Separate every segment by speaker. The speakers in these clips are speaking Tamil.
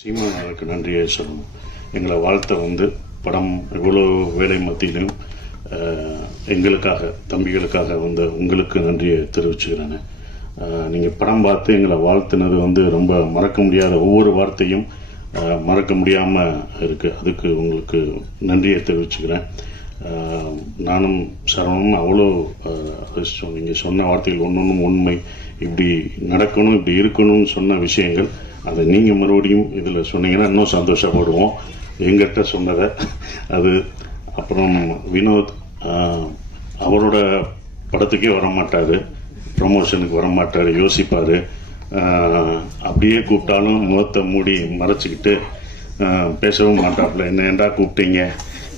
Speaker 1: சீமானாருக்கு நன்றியை சொல்லணும். எங்களை வாழ்த்த வந்து படம் இவ்வளோ வேலை மத்தியிலும் எங்களுக்காக தம்பிகளுக்காக வந்து உங்களுக்கு நன்றியை தெரிவிச்சுக்கிறேன். நீங்கள் படம் பார்த்து எங்களை வாழ்த்துனது வந்து ரொம்ப மறக்க முடியாத ஒவ்வொரு வார்த்தையும் மறக்க முடியாமல் இருக்குது அதுக்கு உங்களுக்கு நன்றியை தெரிவிச்சுக்கிறேன். நானும் சரவணும் அவ்வளோ நீங்கள் சொன்ன வார்த்தைகள் ஒன்று உண்மை. இப்படி நடக்கணும் இப்படி இருக்கணும்னு சொன்ன விஷயங்கள் அதை நீங்கள் மறுபடியும் இதில் சொன்னீங்கன்னா இன்னும் சந்தோஷப்படுவோம். எங்கிட்ட சொன்னதை. அது அப்புறம் வினோத் அவரோட படத்துக்கே வர மாட்டார் ப்ரமோஷனுக்கு வர மாட்டார் யோசிப்பார் அப்படியே கூப்பிட்டாலும் முகத்தை மூடி மறைச்சிக்கிட்டு பேசவும் மாட்டாப்புல. என்ன ஏன்டா கூப்பிட்டீங்க?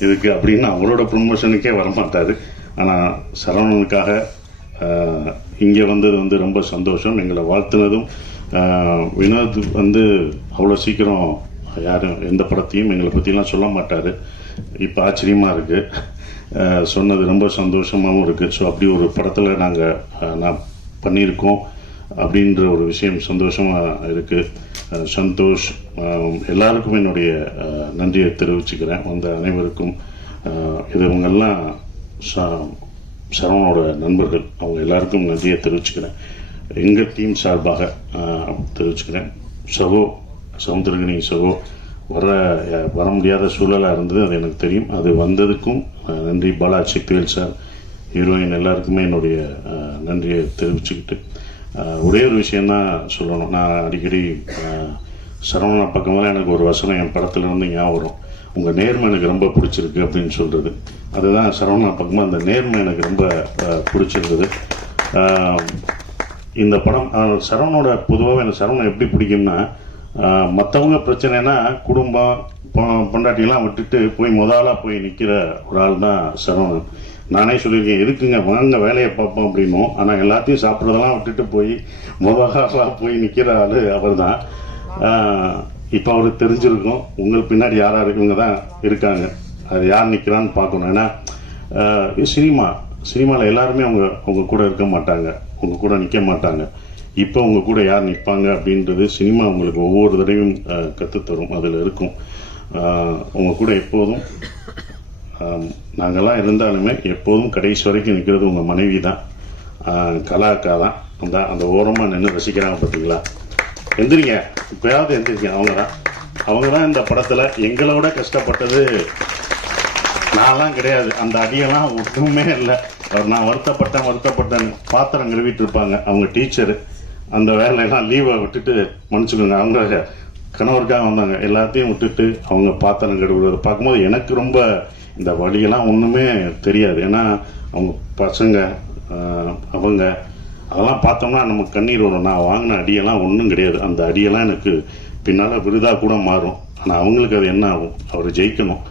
Speaker 1: இதுக்கு அப்படின்னு அவரோட ப்ரமோஷனுக்கே வர மாட்டார் ஆனால் சரவணனுக்காக இங்கே வந்தது வந்து ரொம்ப சந்தோஷம். எங்களை வாழ்த்துனதும் வினோத் வந்து அவ்வளோ சீக்கிரம் யாரும் எந்த படத்தையும் எங்களை பற்றிலாம் சொல்ல மாட்டார். இப்போ ஆச்சரியமாக இருக்குது சொன்னது ரொம்ப சந்தோஷமாகவும் இருக்குது ஸோ அப்படி ஒரு படத்தில் நாங்கள் நான் பண்ணியிருக்கோம் அப்படின்ற ஒரு விஷயம் சந்தோஷமாக இருக்குது சந்தோஷ் எல்லாருக்கும் என்னுடைய நன்றியை தெரிவிச்சுக்கிறேன். வந்த அனைவருக்கும் இது இவங்கெல்லாம் ச- சரவணோட நண்பர்கள். அவங்க எல்லாருக்கும் நன்றியை தெரிவிச்சுக்கிறேன். எங்கள் டீம் சார்பாக தெரிவிச்சுக்கிறேன். சகோ சமுத்திரகனி சகோ வர வர முடியாத சூழலாக இருந்தது அது எனக்கு தெரியும். அது வந்ததுக்கும் நன்றி பாலா சக்திவேல் சார் ஹீரோயின் எல்லாருக்குமே என்னுடைய நன்றியை தெரிவிச்சுக்கிட்டு ஒரே ஒரு விஷயந்தான் சொல்லணும். நான் அடிக்கடி சரவணா பக்கமெல்லாம் எனக்கு ஒரு வசனம் என் படத்துல இருந்து ஞாபகம் வரும். உங்கள் நேர்மை எனக்கு ரொம்ப பிடிச்சிருக்கு அப்படின்னு சொல்கிறது அதுதான் சரவணா பக்கமாக அந்த நேர்மை எனக்கு ரொம்ப பிடிச்சிருந்தது. இந்த படம் சரவணோட பொதுவாக எனக்கு சரவணம் எப்படி பிடிக்கும்னா மற்றவங்க பிரச்சனைனா குடும்பம் பொ- பொண்டாட்டிலாம் விட்டுட்டு போய் முதலாக போய் நிற்கிற ஒரு ஆள் தான் சரவணன். நானே சொல்லியிருக்கேன் எதுக்குங்க வாங்க வேலையை பார்ப்போம் அப்படின்னும். ஆனால் எல்லாத்தையும் சாப்பிட்றதெல்லாம் விட்டுட்டு போய் முதலாக போய் நிற்கிற ஆள் அவர் தான் இப்போ அவருக்கு தெரிஞ்சிருக்கும் உங்களுக்கு பின்னாடி யாராக இருக்கவங்க தான் இருக்காங்க. அது யார் நிற்கிறான்னு பார்க்கணும். ஏன்னா சினிமா. சினிமாவில் எல்லாருமே அவங்க அவங்க கூட இருக்க மாட்டாங்க. உங்கள் கூட நிற்க மாட்டாங்க. இப்போ உங்கள் கூட யார் நிற்பாங்க அப்படின்றது சினிமா உங்களுக்கு ஒவ்வொரு தடவையும் கற்றுத்தரும் அதில் இருக்கும். உங்கள் கூட எப்போதும் நாங்கள்லாம் இருந்தாலுமே எப்போதும் கடைசி வரைக்கும் நிற்கிறது உங்கள் மனைவி தான் கலாக்கா கலா அக்கா தான் அந்த அந்த ஓரமாக நின்று ரசிக்கிறாங்க பார்த்தீங்களா எந்திரிங்க. இப்போயாவது எந்திரிங்க. அவங்க தான் அவங்க தான் இந்த படத்தில் எங்களோட கஷ்டப்பட்டது நான்லாம் கிடையாது. அந்த அடியெல்லாம் ஒன்றுமே இல்லை. அவர் நான் வருத்தப்பட்டேன் வருத்தப்பட்டேன்னு பாத்திரம் கழுவிட்டு இருப்பாங்க. அவங்க டீச்சரு. அந்த வேலையெல்லாம் லீவை விட்டுட்டு மன்னிச்சுக்கோங்க. அவங்க கணவருக்காக வந்தாங்க. எல்லாத்தையும் விட்டுட்டு அவங்க பாத்திரம் கழுவுறது. பார்க்கும்போது எனக்கு ரொம்ப இந்த வழியெல்லாம் ஒன்றுமே தெரியாது. ஏன்னா அவங்க பசங்க அவங்க அதெல்லாம் பார்த்தோம்னா நமக்கு கண்ணீர் வரும். நான் வாங்கின அடியெல்லாம் ஒன்றும் கிடையாது. அந்த அடியெல்லாம் எனக்கு பின்னால் விருதாக கூட மாறும். ஆனால் அவங்களுக்கு அது என்ன ஆகும்? அவர் ஜெயிக்கணும்.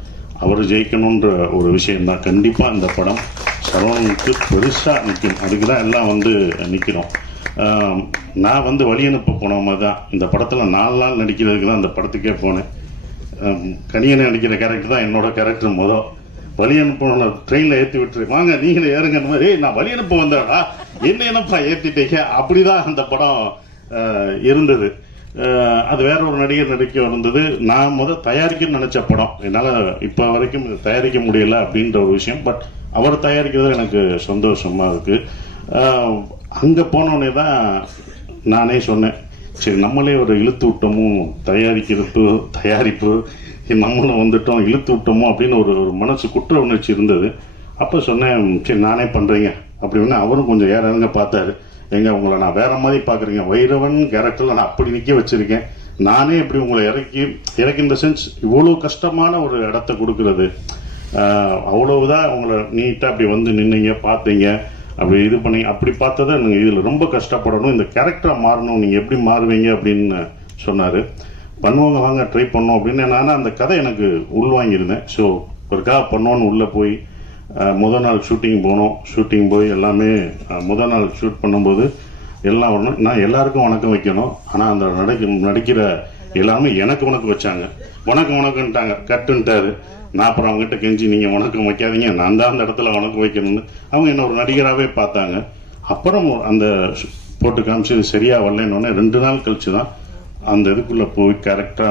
Speaker 1: அவர் ஜெயிக்கணுன்ற ஒரு விஷயம்தான். கண்டிப்பாக இந்த படம் சரவணனுக்கு பெருசாக நிற்கும் அதுக்கு தான் எல்லாம் வந்து நிற்கிறோம் நான் வந்து வழி அனுப்ப போன மாதிரி தான் இந்த படத்தில் நாலு நாள் நடிக்கிறதுக்கு தான் இந்த படத்துக்கே போனேன். கணியனை நடிக்கிற கேரக்டர் தான் என்னோட கேரக்டர் மொதல் வழி அனுப்ப ட்ரெயினில் ஏற்றி விட்டுரு. வாங்க நீங்களே ஏறுங்க மாதிரி. நான் வழி அனுப்ப வந்தேடா என்ன என்னப்பா ஏற்றிட்டீங்க அப்படிதான் அந்த படம் இருந்தது. அது வேற ஒரு நடிகர் நடிக்க வந்தது. நான் முத தயாரிக்கணும்னு நினைச்ச படம். என்னால் இப்போ வரைக்கும் தயாரிக்க முடியல அப்படின்ற ஒரு விஷயம். பட் அவர் தயாரிக்கிறது எனக்கு சந்தோஷமா இருக்கு. அங்கே அங்க போனோடனே தான் நானே சொன்னேன். சரி நம்மளே ஒரு இழுத்து விட்டோமும் தயாரிக்கிறது தயாரிப்பு. நம்மளும் வந்துட்டோம் இழுத்து விட்டோமோ அப்படின்னு ஒரு ஒரு மனசு குற்ற உணர்ச்சி இருந்தது. அப்போ சொன்னேன் சரி நானே பண்ணுறீங்க அப்படின்னு அவரும் கொஞ்சம் ஏற இறங்க பார்த்தாரு. எங்க உங்களை நான் வேற மாதிரி பார்க்குறீங்க? வைரவன் கேரக்டரில் நான் அப்படி நிற்க வச்சிருக்கேன். நானே இப்படி உங்களை இறக்கி இறக்கி இந்த சென்ஸ் இவ்வளோ கஷ்டமான ஒரு இடத்த கொடுக்கறது. அவ்வளவுதான் உங்களை நீட்டாக அப்படி வந்து நின்னீங்க பார்த்தீங்க. அப்படி இது பண்ணி அப்படி பார்த்ததை நீங்கள் இதில் ரொம்ப கஷ்டப்படணும். இந்த கேரக்டரை மாறணும். நீங்கள் எப்படி மாறுவீங்க அப்படின்னு சொன்னார். பண்ணுவாங்க வாங்க ட்ரை பண்ணோம் அப்படின்னு நான் அந்த கதை எனக்கு உள்வாங்கியிருந்தேன். ஸோ ஒருக்காக பண்ணோன்னு உள்ளே போய் முதல் நாள் ஷூட்டிங் போனோம். ஷூட்டிங் போய் எல்லாமே முதல் நாள் ஷூட் பண்ணும்போது எல்லாம் வரணும். நான் எல்லாருக்கும் வணக்கம் வைக்கணும். ஆனால் அந்த நடிக்க நடிக்கிற எல்லாமே எனக்கு வணக்கம் வச்சாங்க. வணக்கம் வணக்கம்ட்டாங்க. கட்டுன்ட்டாரு. நான் அப்புறம் அவங்ககிட்ட கெஞ்சி நீங்கள் வணக்கம் வைக்காதீங்க. நான் தான் அந்த இடத்துல வணக்கம் வைக்கணும்னு. அவங்க என்ன ஒரு நடிகராகவே பார்த்தாங்க. அப்புறம் அந்த போட்டு காமிச்சு சரியாக வரலன்னு ரெண்டு நாள் கழிச்சு தான் அந்த இதுக்குள்ளே போய் கரெக்டாக